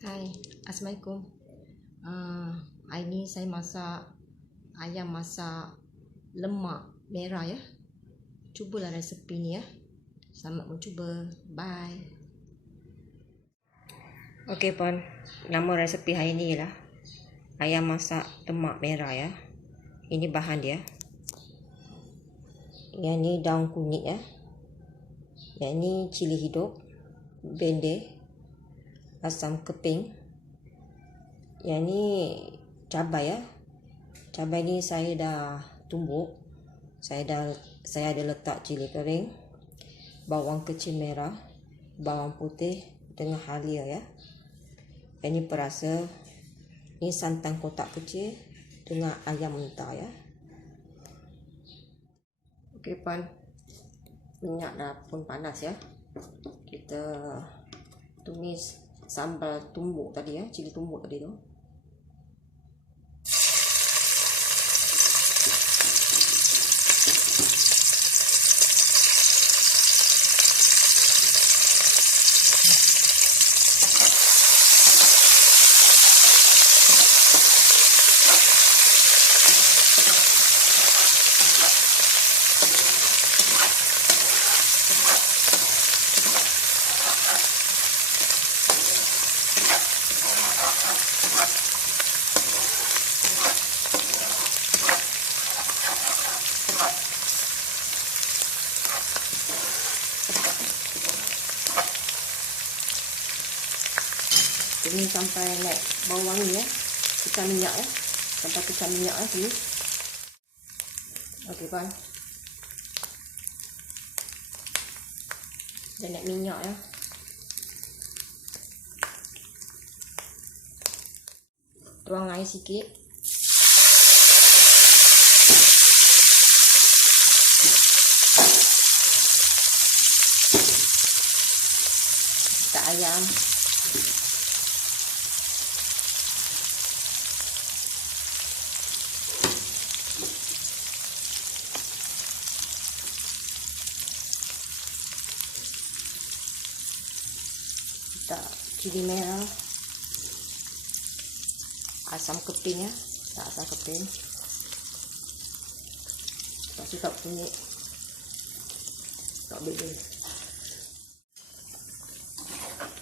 Hai, Assalamualaikum. Hari ni saya masak ayam masak lemak merah ya. Cubalah resepi ni ya. Selamat mencuba. Bye. Okey puan, nama resepi hari ni lah ayam masak lemak merah ya. Ini bahan dia. Yang ni daun kunyit ya. Yang ni cili hidup, bende, asam keping. Yang ni cabai ya. Cabai ni saya dah tumbuk. Saya ada letak cili kering, bawang kecil merah, bawang putih dengan halia ya. Yang ni perasa. Ni santan kotak kecil dengan ayam mentah ya. Okey puan, minyak dah pun panas ya. Kita tumis sambal tumbuk tadi ya, cili tumbuk tadi tu. Ini sampai naik bau wangi ya, pecah minyak ya, sampai pecah minyak ya sini. Okey puan, dah naik minyak ya. Tuang air sikit. Letak ayam. Letak cili merah, asam keping ya, letak asam keping, letak sikap kunyit, letak beli,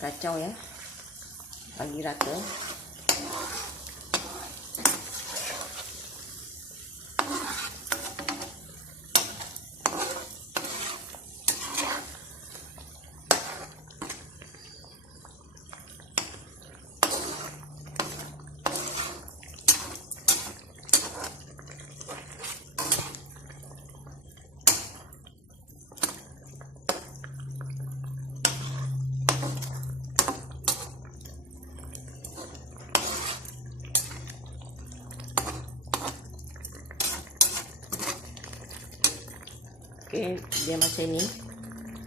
kacau ya, bagi rata. Okey, dia macam ni.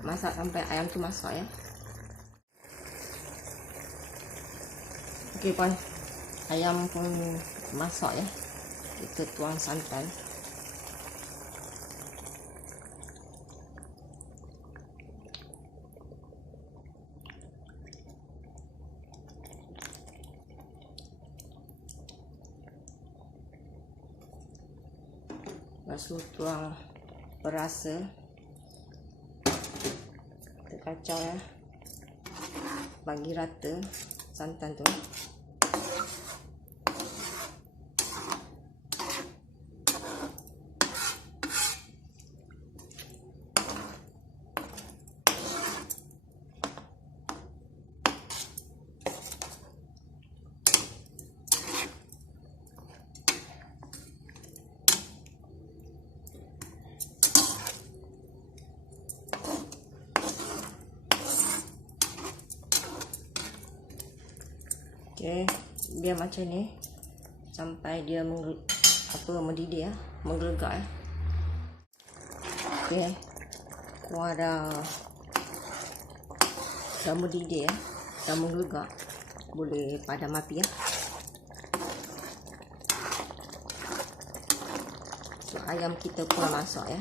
Masak sampai ayam tu masak ya. Okey puan, ayam pun masak ya. Kita tuang santan. Lepas tu tuang perasa, kita kacau ya, bagi rata santan tu. Okey, biar macam ni sampai dia mendidih ya, menggelegak ya. Okey, kuah dah mendidih ya, dah menggelegak. Boleh padam api ya. So, ayam kita pun masak ya.